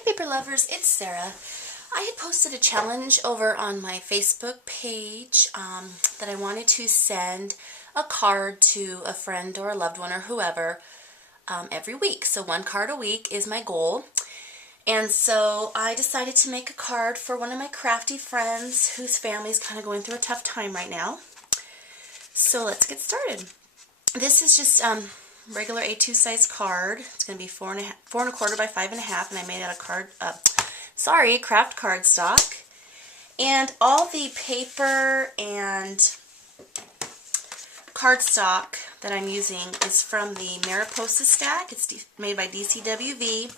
Hi paper lovers, it's Sarah. I had posted a challenge over on my Facebook page that I wanted to send a card to a friend or a loved one or whoever every week. So one card a week is my goal. And so I decided to make a card for one of my crafty friends whose family is kind of going through a tough time right now. So let's get started. This is just regular A2 size card. It's going to be 4¼ by 5½, and I made out of craft cardstock. And all the paper and cardstock that I'm using is from the Mariposa Stack. It's made by DCWV.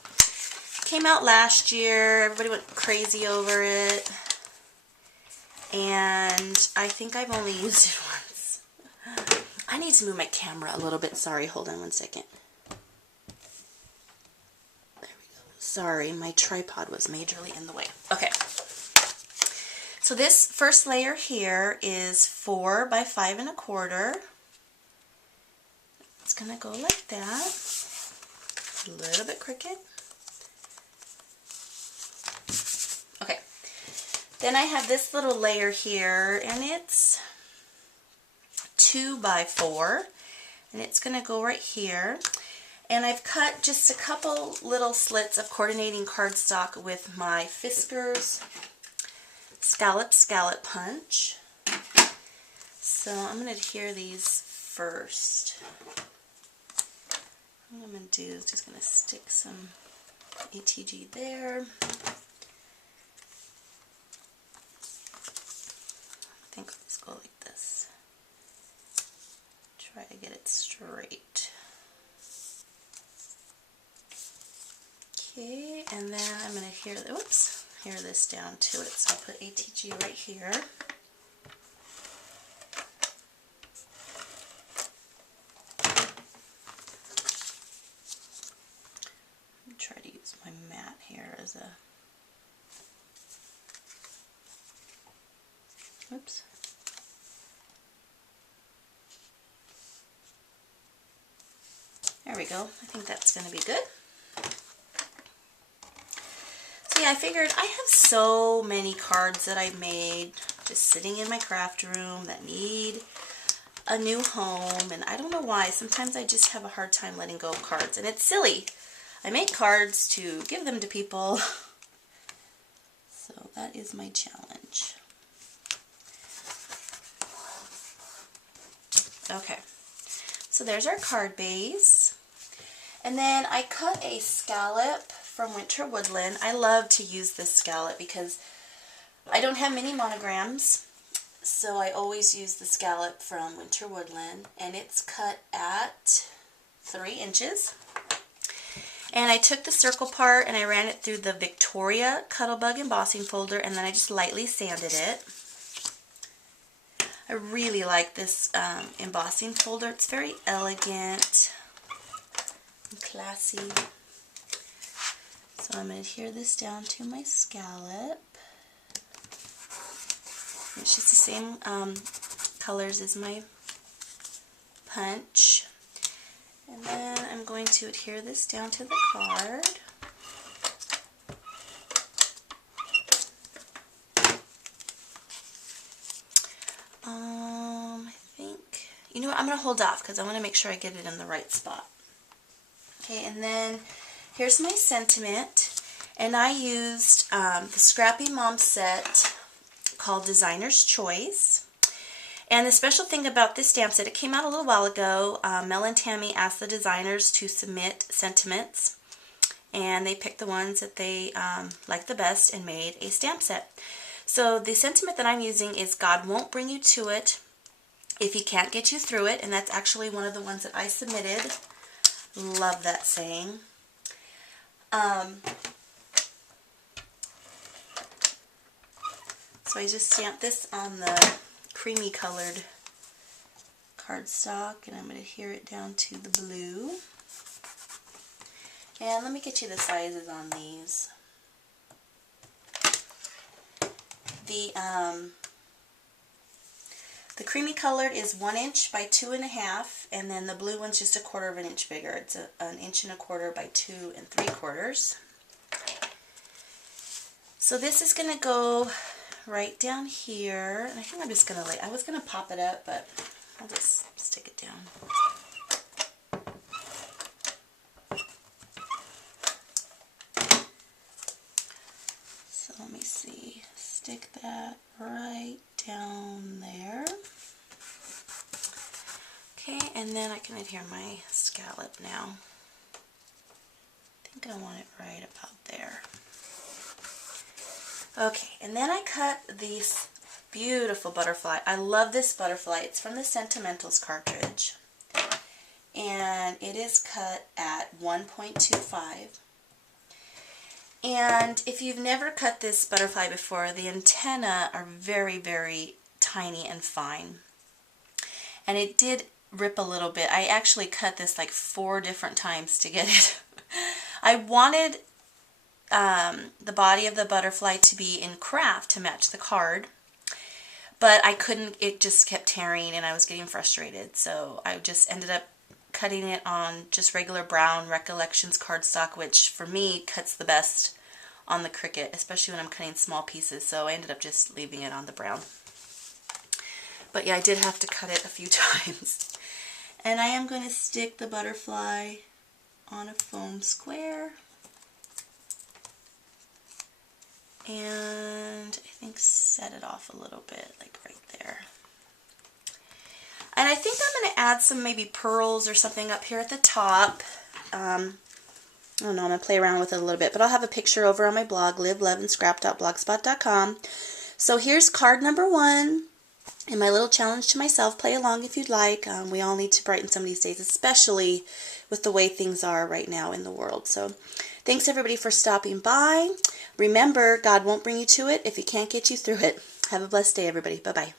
Came out last year. Everybody went crazy over it. And I think I've only used it once. I need to move my camera a little bit. Sorry, hold on one second. There we go. Sorry, my tripod was majorly in the way. Okay. So this first layer here is 4 by 5¼ It's going to go like that. A little bit crooked. Okay. Then I have this little layer here, and it's 2 by 4, and it's going to go right here. And I've cut just a couple little slits of coordinating cardstock with my Fiskars scallop punch. So I'm going to adhere these first. What I'm going to do is just going to stick some ATG there. I think I'll just go like this. Try to get it straight. Okay, and then I'm going to adhere this down to it. So I'll put ATG right here. Try to use my mat here as a oops. There we go. I think that's going to be good. So yeah, I figured I have so many cards that I've made just sitting in my craft room that need a new home, and I don't know why. Sometimes I just have a hard time letting go of cards, and it's silly. I make cards to give them to people. So that is my challenge. Okay, so there's our card base. And then I cut a scallop from Winter Woodland. I love to use this scallop because I don't have many monograms, so I always use the scallop from Winter Woodland, and it's cut at 3 inches. And I took the circle part and I ran it through the Victoria Cuttlebug embossing folder, and then I just lightly sanded it. I really like this embossing folder. It's very elegant and classy. So I'm going to adhere this down to my scallop. It's just the same colors as my punch. And then I'm going to adhere this down to the card. I think, you know what, I'm going to hold off because I want to make sure I get it in the right spot. Okay, and then here's my sentiment, and I used the Scrappy Mom set called Designer's Choice. And the special thing about this stamp set, it came out a little while ago. Mel and Tammy asked the designers to submit sentiments, and they picked the ones that they liked the best and made a stamp set. So the sentiment that I'm using is God won't bring you to it if He can't get you through it, and that's actually one of the ones that I submitted. Love that saying. So I just stamped this on the creamy colored cardstock, and I'm going to adhere it down to the blue. And let me get you the sizes on these. The creamy colored is 1 inch by 2½, and then the blue one's just 1/4 inch bigger. It's 1 1/4 inches by 2 3/4. So this is going to go right down here. And I think I'm just going to I was going to pop it up, but I'll just stick it down. So let me see. Stick that right down there. Okay, and then I can adhere my scallop now. I think I want it right about there. Okay, and then I cut this beautiful butterfly. I love this butterfly. It's from the Sentimentals cartridge. And it is cut at 1.25. And if you've never cut this butterfly before, the antennae are very, very tiny and fine. And it did rip a little bit. I actually cut this like 4 different times to get it. I wanted the body of the butterfly to be in craft to match the card, but I couldn't. It just kept tearing and I was getting frustrated, so I just ended up cutting it on just regular brown Recollections cardstock, which for me cuts the best on the Cricut, especially when I'm cutting small pieces, so I ended up just leaving it on the brown. But yeah, I did have to cut it a few times. And I am going to stick the butterfly on a foam square. And I think set it off a little bit, like right there. And I think I'm going to add some maybe pearls or something up here at the top. I don't know, I'm going to play around with it a little bit, but I'll have a picture over on my blog, liveloveandSCRAP.blogspot.com. So here's card number 1, and my little challenge to myself. Play along if you'd like. We all need to brighten somebody's days, especially with the way things are right now in the world. So thanks everybody for stopping by. Remember, God won't bring you to it if He can't get you through it. Have a blessed day, everybody. Bye-bye.